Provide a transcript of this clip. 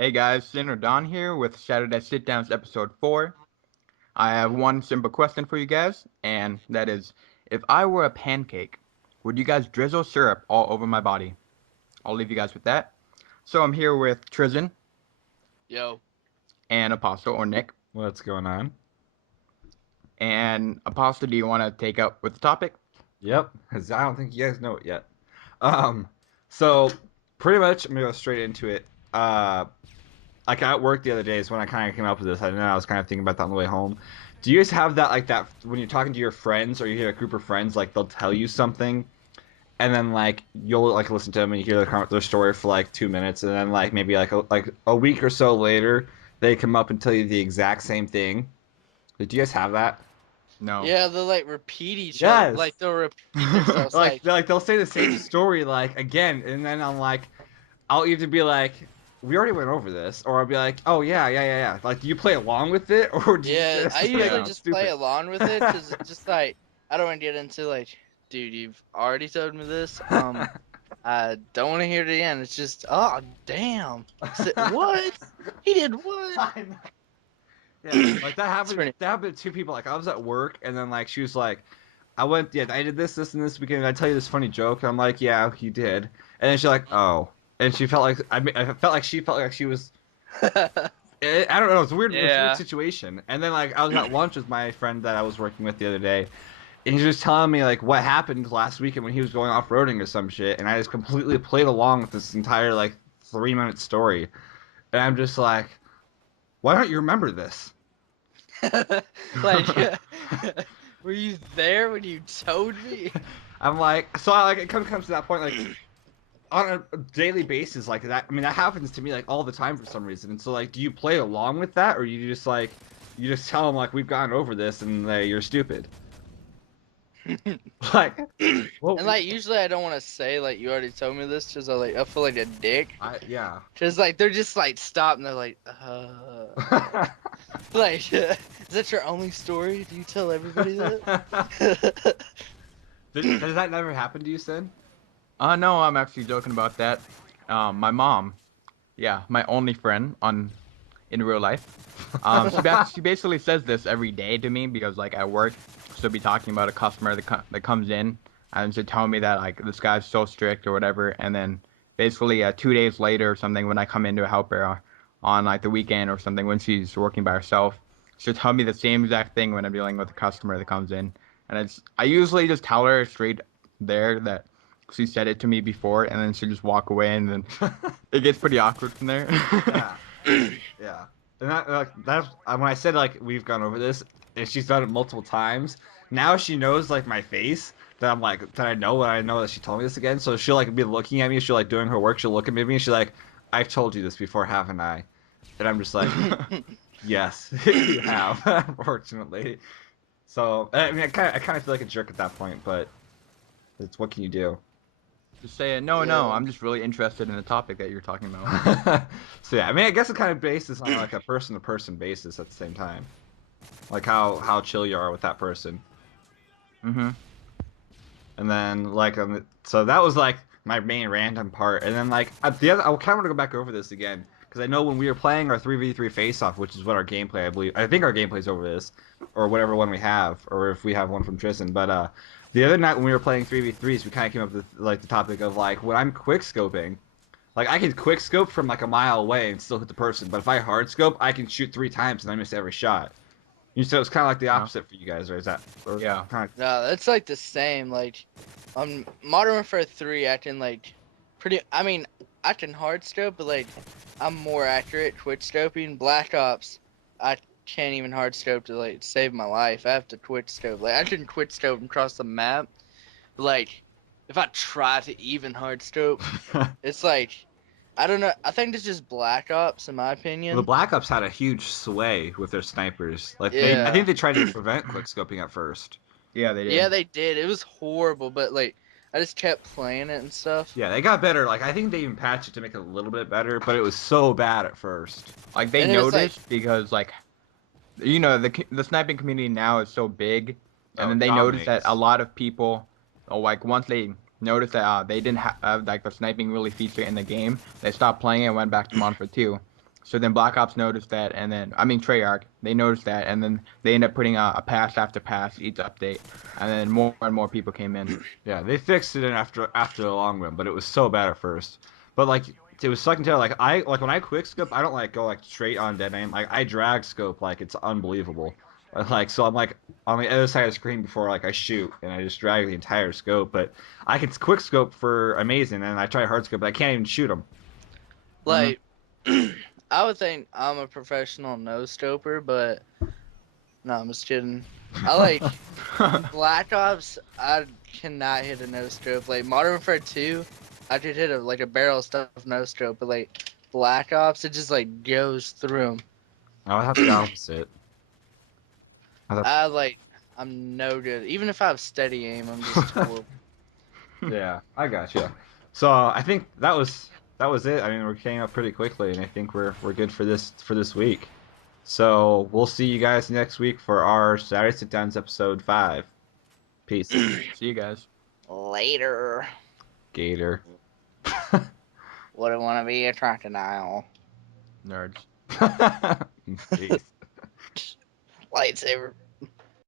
Hey guys, Sin or Don here with Saturday Sitdowns episode 4. I have one simple question for you guys, and that is, if I were a pancake, would you guys drizzle syrup all over my body? I'll leave you guys with that. So I'm here with Trizzn Yo, and Apostol or Nick. What's going on? And Apostol, do you want to take up with the topic? Yep, because I don't think you guys know it yet. Um, so pretty much I'm gonna go straight into it. Like at work the other day is when I kind of came up with this. I know I was kind of thinking about that on the way home. Do you guys have that like that when you're talking to your friends or you hear a group of friends like they'll tell you something, and then like you'll like listen to them and you hear their story for like 2 minutes, and then like maybe like a week or so later they come up and tell you the exact same thing. Do you guys have that? No. yeah, they'll like repeat each other. Yes. Like they'll repeat themselves. like they'll say the same story like again, and then I'm like, I'll either be like, we already went over this, or I'll be like, oh yeah. Like, do you play along with it, or do you Yeah, just I think usually it's just stupid? play along with it because it's just like I don't want to get into like, dude, you've already told me this. I don't want to hear it again. It's just, oh damn, what? He did what? Yeah, like that It's happened. pretty. That happened to two people. Like I was at work, and then like she was like, I did this, and this weekend. And I tell you this funny joke. And I'm like, yeah, you did. And then she's like, oh, and she felt like I felt like she felt like she was. I don't know. It's a weird, it's a Yeah. weird situation. And then like I was at lunch with my friend that I was working with the other day, and he was just telling me like what happened last weekend when he was going off roading or some shit, and I just completely played along with this entire like 3 minute story, and I'm just like, why don't you remember this? Like, were you there when you told me? I'm like, so I, like it comes to that point like on a daily basis like that. I mean that happens to me like all the time for some reason. And so like, do you play along with that, or you just like you just tell them like we've gone over this and you're stupid? Like, well, And like usually I don't want to say like you already told me this because I feel like a dick. yeah. Cause like they're just like stop and they're like, like is that your only story? Do you tell everybody that? Does that never happen to you, Sin? No, I'm actually joking about that. My mom, yeah, my only friend in real life. She basically says this every day to me because like at work, she'll be talking about a customer that comes in, and she'll tell me that like this guy's so strict or whatever, and then basically 2 days later or something when I come in to help her on like the weekend or something when she's working by herself, she'll tell me the same exact thing when I'm dealing with a customer that comes in, and I usually just tell her straight there that she said it to me before, and then she'll just walk away, and then it gets pretty awkward from there. Yeah. Yeah. And that's when I said like we've gone over this, and she's done it multiple times. Now she knows like my face that I'm like that I know when I know that she told me this again. So she'll like be looking at me. She'll like doing her work. She'll look at me and she's like, "I've told you this before, haven't I?" And I'm just like, "Yes, you have." Unfortunately. So I mean, I kind of feel like a jerk at that point, but it's what can you do? Just saying, no, no, Yeah. I'm just really interested in the topic that you're talking about. So yeah, I mean, I guess it kind of bases on like a person to person basis at the same time, like how chill you are with that person. Mm-hmm. And then like so that was like my main random part, and then like at the other, I kind of want to go back over this again because I know when we were playing our 3v3 face off, which is what our gameplay, I think our gameplay's over this, or whatever one we have, or if we have one from Trizzn. But the other night when we were playing 3v3s, we kind of came up with like the topic of like when I'm quick scoping. Like I can quick scope from like a mile away and still hit the person, but if I hard scope, I can shoot 3 times and I miss every shot. You said it's kind of like the Yeah. opposite for you guys, or is that? Or Yeah. Kind No, that's like the same. Like, on Modern Warfare 3, I can like pretty. I mean, I can hard scope, but like I'm more accurate quick scoping. Black Ops, I can't even hard scope to like save my life. I have to quick scope. Like I can quick scope across the map, but like if I try to even hard scope, of. it's like I don't know. I think it's just Black Ops in my Well, the opinion. Black Ops had a huge sway with their snipers. Like I think Yeah. they tried to prevent quickscoping at first. Yeah, they Yeah, did. they did. It was horrible, but like I just kept playing it and stuff. Yeah, they got better. Like I think they even patched it to make it a little bit better, but it was so bad at first. Like they And it was like, noticed because like the sniping community now is so big, and Oh, then it they noticed that a dominates. lot of people, like once they noticed that they didn't have like the sniping really feature in the game, they stopped playing it and went back to Modern Warfare 2. So then Black Ops noticed that, and then I mean Treyarch, they noticed that, and then they end up putting a pass after pass each update, and then more and more people came in. Yeah, they fixed it in after the long run, but it was so bad at first. But like it was sucking tail. Like when I quick scope, I don't like go like straight on dead aim. Like I drag scope like it's unbelievable. Like so I'm like on the other side of the screen before like I shoot and I just drag the entire scope. But I can quick scope for amazing, and I try hard scope, but I can't even shoot them. Like, I would think I'm a professional no stoper, but no, I'm just kidding. I like Black Ops. I cannot hit a no scope. Like Modern Warfare 2, I could hit a barrel stuff no scope, but like Black Ops, it just like goes through 'em. I have the opposite. I'm no good. Even if I have steady aim, I'm just horrible. Yeah, I got you. So I think that was it. I mean, we came up pretty quickly, and I think we're good for this week. So we'll see you guys next week for our Saturday Sit Downs episode 5. Peace. See you guys. Later. Gator. Wouldn't want to be a crocodile. Nerds. Peace. Lightsaber.